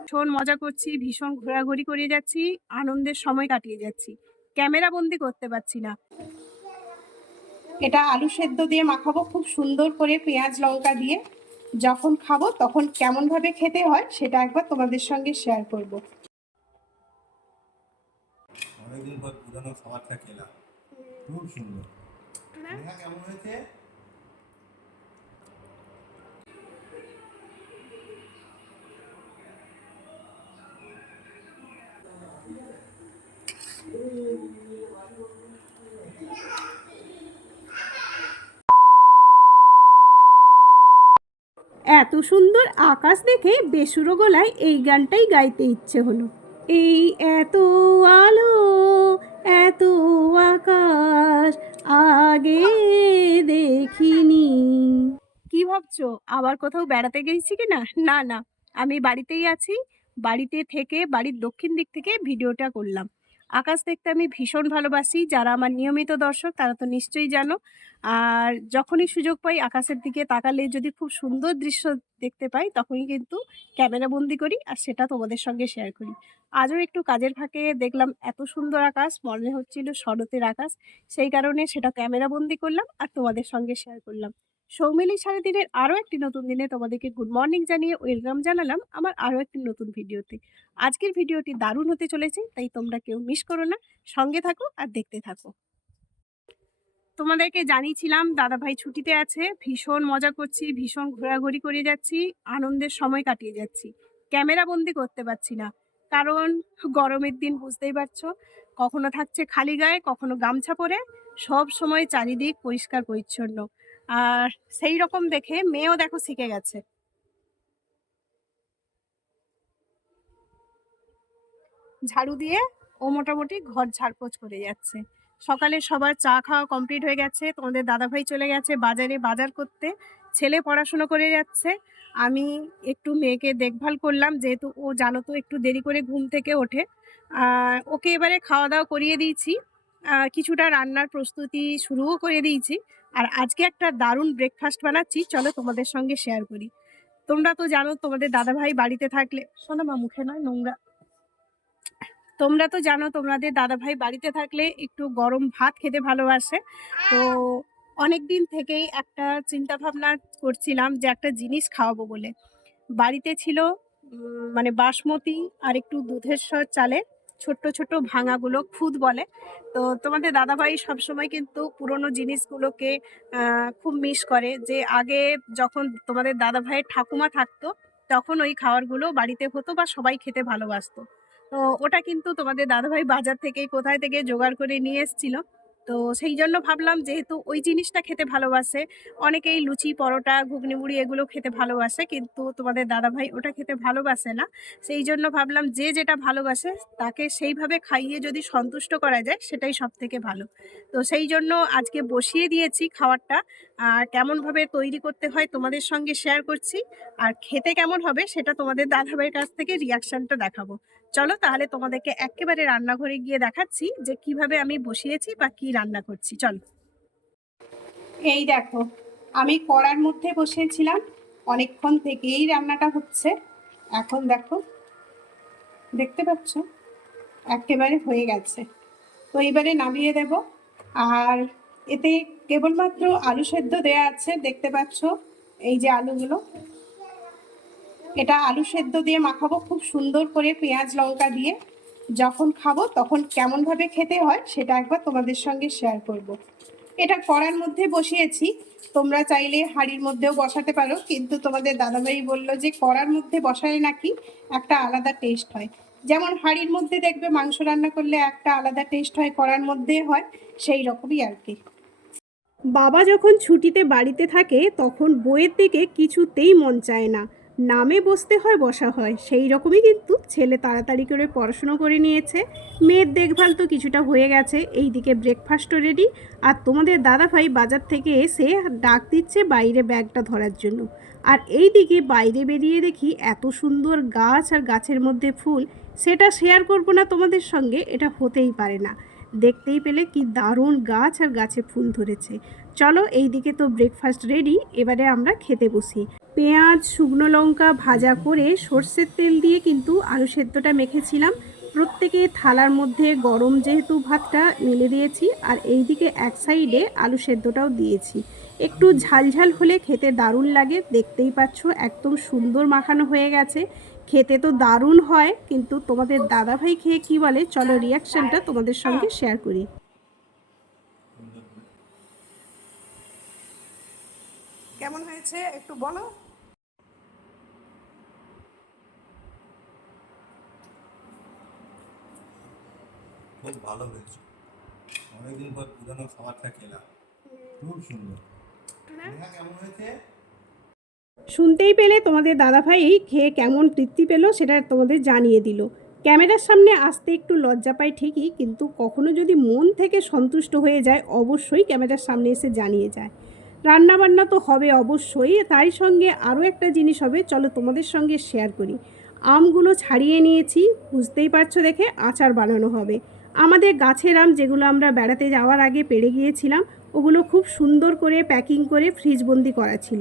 ভীষণ মজা করছি ভীষণ ঘোরাঘুরি করে যাচ্ছি আনন্দের সময় কাটিয়ে যাচ্ছি। ক্যামেরা বন্দি করতে পারছি না। এটা আলু সেদ্ধ দিয়ে মাখাবো খুব সুন্দর করে পেঁয়াজ লঙ্কা দিয়ে। যখন খাব তখন কেমন ভাবে খেতে হয় সেটা একবার তোমাদের সঙ্গে শেয়ার করব। অনেকদিন পর পুরানো খাবারটা খেলাম। খুব সুন্দর। কেমন হয়েছে? এত সুন্দর আকাশ দেখে বেসুরো গলায় এই গানটাই গাইতে ইচ্ছে হলো। এই এত আলো, এত আকাশ আগে দেখিনি। কি ভাবছ? আবার কোথাও বেড়াতে গেছি কি না না না, আমি বাড়িতেই আছি। বাড়িতে থেকে, বাড়ির দক্ষিণ দিক থেকে ভিডিওটা করলাম। আকাশ দেখতে আমি ভীষণ ভালোবাসি। যারা আমার নিয়মিত দর্শক, তারা তো নিশ্চয়ই জানো। আর যখনই সুযোগ পাই আকাশের দিকে তাকালে যদি খুব সুন্দর দৃশ্য দেখতে পাই, তখনই কিন্তু ক্যামেরা বন্দি করি আর সেটা তোমাদের সঙ্গে শেয়ার করি। আজও একটু কাজের ফাঁকে দেখলাম এত সুন্দর আকাশ, মনে হচ্ছিল শরতের আকাশ। সেই কারণে সেটা ক্যামেরা বন্দি করলাম আর তোমাদের সঙ্গে শেয়ার করলাম। সৌমিলি সারাদিনের আরও একটি নতুন দিনে তোমাদেরকে গুড মর্নিং জানিয়ে ওয়েলকাম জানালাম আমার আরও একটি নতুন ভিডিওতে। আজকের ভিডিওটি দারুণ হতে চলেছে, তাই তোমরা কেউ মিস করো না। সঙ্গে থাকো আর দেখতে থাকো। তোমাদেরকে জানিয়েছিলাম, দাদাভাই ছুটিতে আছে, ভীষণ মজা করছি, ভীষণ ঘোরাঘুরি করে যাচ্ছি, আনন্দের সময় কাটিয়ে যাচ্ছি। ক্যামেরা বন্দি করতে পারছি না, কারণ গরমের দিন বুঝতেই পারছ, কখনো থাকছে খালি গায়ে, কখনো গামছা পরে, সব সময় চারিদিক পরিষ্কার পরিচ্ছন্ন। আর সেই রকম দেখে মেয়েও দেখো শিখে গেছে। ঝাড়ু দিয়ে ও মোটামুটি ঘর ঝাড়পোছ করে যাচ্ছে। সকালে সবার চা খাওয়া কমপ্লিট হয়ে গেছে, তোমাদের দাদাভাই চলে গেছে বাজারে বাজার করতে, ছেলে পড়াশুনো করে যাচ্ছে। আমি একটু মেয়েকে দেখভাল করলাম, যেহেতু ও জানো তো একটু দেরি করে ঘুম থেকে ওঠে। ওকে এবারে খাওয়া দাওয়া করিয়ে দিয়েছি। কিছুটা রান্নার প্রস্তুতি শুরুও করে দিয়েছি। আর আজকে একটা দারুণ ব্রেকফাস্ট বানাচ্ছি, চলো তোমাদের সঙ্গে শেয়ার করি। তোমরা তো জানো, তোমাদের দাদাভাই বাড়িতে থাকলে শোনো মা, মুখে নয়, নোংরা। তোমরা তো জানো, তোমাদের দাদাভাই বাড়িতে থাকলে একটু গরম ভাত খেতে ভালোবাসে। তো অনেক দিন থেকেই একটা চিন্তা ভাবনা করছিলাম যে একটা জিনিস খাওয়াবো বলে। বাড়িতে ছিল মানে বাসমতি আর একটু দুধের স্বর চালের। ছোট্ট ছোট ভাঙাগুলো খুদ বলে। তো তোমাদের দাদাভাই সবসময় কিন্তু পুরনো জিনিসগুলোকে খুব মিস করে যে আগে যখন তোমাদের দাদাভাইয়ের ঠাকুমা থাকতো, তখন ওই খাবারগুলো বাড়িতে হতো বা সবাই খেতে ভালোবাসতো। তো ওটা কিন্তু তোমাদের দাদাভাই বাজার থেকে কোথায় থেকে জোগাড় করে নিয়ে এসেছিল। তো সেই জন্য ভাবলাম যেহেতু ওই জিনিসটা খেতে ভালোবাসে, অনেকেই লুচি, পরোটা ঘুগনি মুড়ি এগুলো খেতে ভালোবাসে কিন্তু তোমাদের দাদাভাই ওটা খেতে ভালোবাসে না। সেই জন্য ভাবলাম যে যেটা ভালোবাসে তাকে সেইভাবে খাইয়ে যদি সন্তুষ্ট করা যায় সেটাই সব থেকে ভালো। তো সেই জন্য আজকে বসিয়ে দিয়েছি খাবারটা। আর কেমনভাবে তৈরি করতে হয় তোমাদের সঙ্গে শেয়ার করছি। আর খেতে কেমন হবে সেটা তোমাদের দাদাভাইয়ের কাছ থেকে রিয়াকশনটা দেখাবো। চলো তাহলে তোমাদেরকে একেবারে রান্নাঘরে গিয়ে দেখাচ্ছি যে কীভাবে আমি বসিয়েছি বা কি রান্না করছি, চলো। এই দেখো, আমি কড়ার মধ্যে বসিয়েছিলাম, অনেকক্ষণ থেকেই রান্নাটা হচ্ছে। এখন দেখো, দেখতে পাচ্ছ? একেবারে হয়ে গেছে। তো এবারে নামিয়ে দেব, আর এতে কেবলমাত্র আলু সেদ্ধ দেয়া আছে, দেখতে পাচ্ছ? এই যে আলুগুলো এটা আলু সেদ্ধ দিয়ে মাখাবো, খুব সুন্দর করে পেঁয়াজ, লঙ্কা দিয়ে। যখন খাব তখন কেমনভাবে খেতে হয় সেটা একবার তোমাদের সঙ্গে শেয়ার করব। এটা কড়ার মধ্যে বসিয়েছি, তোমরা চাইলে হাঁড়ির মধ্যেও বসাতে পারো, কিন্তু তোমাদের দাদাভাই বলল যে কড়ার মধ্যে বসালে নাকি একটা আলাদা টেস্ট হয়। যেমন হাঁড়ির মধ্যে দেখবে মাংস রান্না করলে একটা আলাদা টেস্ট হয়, কড়ার মধ্যে হয়, সেই রকমই আর কি। বাবা যখন ছুটিতে বাড়িতে থাকে তখন বইয়ের দিকে কিছুতেই মন চায় না। নামে বসতে হয়, বসা হয়। সেই রকমই কিন্তু ছেলে তাড়াতাড়ি করে পড়াশুনো করে নিয়েছে। মেয়ের দেখভাল তো কিছুটা হয়ে গেছে। এই দিকে ব্রেকফাস্টও রেডি আর তোমাদের দাদাভাই বাজার থেকে এসে ডাক দিচ্ছে বাইরে ব্যাগটা ধরার জন্য। আর এই দিকে বাইরে বেরিয়ে দেখি এত সুন্দর গাছ আর গাছের মধ্যে ফুল, সেটা শেয়ার করব না তোমাদের সঙ্গে, এটা হতেই পারে না। দেখতেই পেলে কি দারুণ গাছ আর গাছে ফুল ধরেছে। চলো এই দিকে তো ব্রেকফাস্ট রেডি এবারে আমরা খেতে বসি। পেঁয়াজ, শুকনো লঙ্কা ভাজা করে সর্ষের তেল দিয়ে কিন্তু আলু সেদ্ধটা মেখেছিলাম। প্রত্যেকে থালার মধ্যে গরম যেহেতু ভাতটা মেলে দিয়েছি, আর এই দিকে এক সাইডে আলু সেদ্ধটাও দিয়েছি। একটু ঝালঝাল হলে খেতে দারুণ লাগে, দেখতেই পাচ্ছ একদম সুন্দর মাখানো হয়ে গেছে। খেতে তো দারুণ হয়, কিন্তু তোমাদের দাদাভাই খেয়ে কি বলে? চলো রিয়াকশনটা তোমাদের সঙ্গে শেয়ার করি। কেমন হয়েছে একটু বলো? খুব ভালো হয়েছে। অনেকদিন পর পুরানো খাবারটা খেলাম। খুব সুন্দর। কেমন হয়েছে? শুনতেই পেলে তোমাদের দাদাভাই খেয়ে কেমন তৃপ্তি পেল সেটা তোমাদের জানিয়ে দিল। ক্যামেরার সামনে আসতে একটু লজ্জা পায় ঠিকই কিন্তু কখনো যদি মন থেকে সন্তুষ্ট হয়ে যায় অবশ্যই ক্যামেরার সামনে এসে জানিয়ে যায়। রান্নাবান্না তো হবে অবশ্যই, তাই সঙ্গে আরও একটা জিনিস হবে, চলো তোমাদের সঙ্গে শেয়ার করি। আমগুলো ছাড়িয়ে নিয়েছি, বুঝতেই পারছ দেখে আচার বানানো হবে। আমাদের গাছের আম যেগুলো আমরা বেড়াতে যাওয়ার আগে পেড়ে গিয়েছিলাম, ওগুলো খুব সুন্দর করে প্যাকিং করে ফ্রিজবন্দি করা ছিল।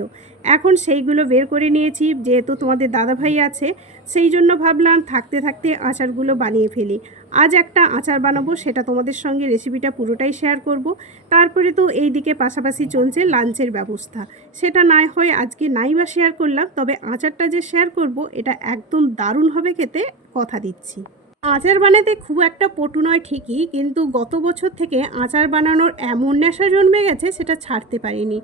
এখন সেইগুলো বের করে নিয়েছি, যেহেতু তোমাদের দাদাভাই আছে, সেই জন্য ভাবলাম থাকতে থাকতে আচারগুলো বানিয়ে ফেলি। আজ একটা আচার বানাবো, সেটা তোমাদের সঙ্গে রেসিপিটা পুরোটাই শেয়ার করব। তারপরে তো এই দিকে পাশাপাশি চলছে লাঞ্চের ব্যবস্থা। সেটা নাই হয় আজকে নাই বা শেয়ার করলাম, তবে আচারটা যে শেয়ার করব, এটা একদম দারুণ হবে খেতে, কথা দিচ্ছি। আচার বানাতে খুব একটা পটু নয় ঠিকই, কিন্তু গত বছর থেকে আচার বানানোর এমন নেশা জন্মে গেছে, সেটা ছাড়তে পারিনি।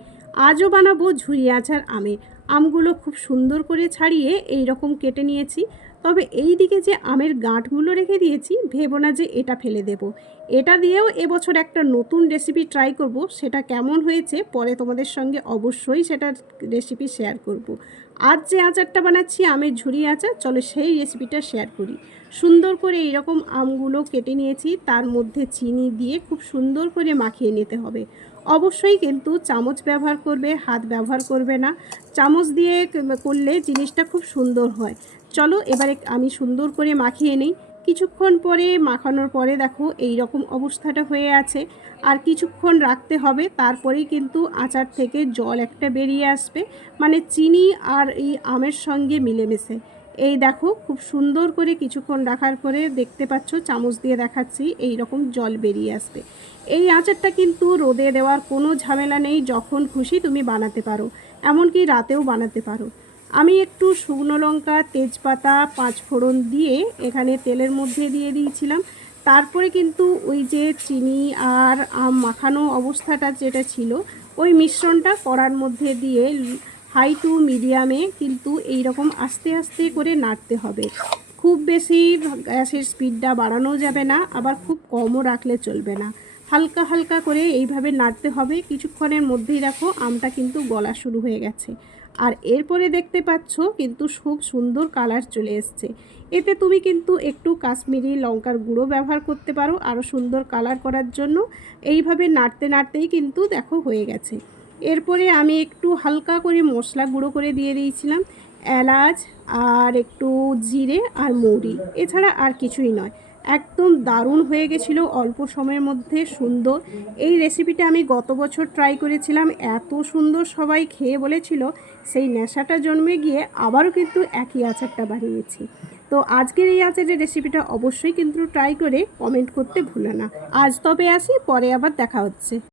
আজও বানাবো ঝুরি আচার আমের। আমগুলো খুব সুন্দর করে ছাড়িয়ে এই রকম কেটে নিয়েছি। তবে এই দিকে যে আমের গাঁটগুলো রেখে দিয়েছি, ভেবো না যে এটা ফেলে দেব। এটা দিয়েও এবছর একটা নতুন রেসিপি ট্রাই করব, সেটা কেমন হয়েছে পরে তোমাদের সঙ্গে অবশ্যই সেটার রেসিপি শেয়ার করব। আজ যে আচারটা বানাচ্ছি, আমের ঝুরি আচার, চলো সেই রেসিপিটা শেয়ার করি। সুন্দর করে এইরকম আমগুলো কেটে নিয়েছি, তার মধ্যে চিনি দিয়ে খুব সুন্দর করে মাখিয়ে নিতে হবে। অবশ্যই কিন্তু চামচ ব্যবহার করবে, হাত ব্যবহার করবে না। চামচ দিয়ে করলে জিনিসটা খুব সুন্দর হয়। চলো, এবারে আমি সুন্দর করে মাখিয়ে নিই। কিছুক্ষণ পরে মাখানোর পরে দেখো এই রকম অবস্থাটা হয়ে আছে। আর কিছুক্ষণ রাখতে হবে, তারপরেই কিন্তু আচার থেকে জল একটা বেরিয়ে আসবে। মানে চিনি আর এই আমের সঙ্গে মিলেমিশে। এই দেখো, খুব সুন্দর করে কিছুক্ষণ রাখার পরে দেখতে পাচ্ছ, চামচ দিয়ে দেখাচ্ছি, এই রকম জল বেরিয়ে আসবে। এই আচারটা কিন্তু রোদে দেওয়ার কোনো ঝামেলা নেই, যখন খুশি তুমি বানাতে পারো। এমনকি রাতেও বানাতে পারো। আমি একটু শুকনো লঙ্কা, তেজপাতা পাঁচ ফোড়ন দিয়ে এখানে তেলের মধ্যে দিয়ে দিয়েছিলাম। তারপরে কিন্তু ওই যে চিনি আর আম মাখানো অবস্থাটা যেটা ছিল, ওই মিশ্রণটা কড়ার মধ্যে দিয়ে হাই টু মিডিয়ামে কিন্তু এই রকম আস্তে আস্তে করে নাড়তে হবে। খুব বেশি গ্যাসের স্পিডটা বাড়ানো যাবে না, আবার খুব কমও রাখলে চলবে না। হালকা হালকা করে এইভাবে নাড়তে হবে। কিছুক্ষণের মধ্যেই দেখো আমটা কিন্তু গলা শুরু হয়ে গেছে। আর এরপরে দেখতে পাচ্ছ কিন্তু খুব সুন্দর কালার চলে এসছে। এতে তুমি কিন্তু একটু কাশ্মীরি লঙ্কার গুঁড়ো ব্যবহার করতে পারো আরও সুন্দর কালার করার জন্য। এইভাবে নাড়তে নাড়তেই কিন্তু দেখো হয়ে গেছে। এরপরে আমি একটু হালকা করে মশলা গুঁড়ো করে দিয়ে দিয়েছিলাম, এলাচ আর একটু জিরে আর মৌরি। এছাড়া আর কিছুই নয়। একদম দারুণ হয়ে গেছিল, অল্প সময়ের মধ্যে সুন্দর। এই রেসিপিটা আমি গত বছর ট্রাই করেছিলাম, এত সুন্দর সবাই খেয়ে বলেছিল, সেই নেশাটা জন্মে গিয়ে আবারও কিন্তু একই আচারটা বানিয়েছি। তো আজকের এই আচারের রেসিপিটা অবশ্যই কিন্তু ট্রাই করে কমেন্ট করতে ভুলো না। আজ তবে আসি, পরে আবার দেখা হচ্ছে।